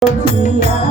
都这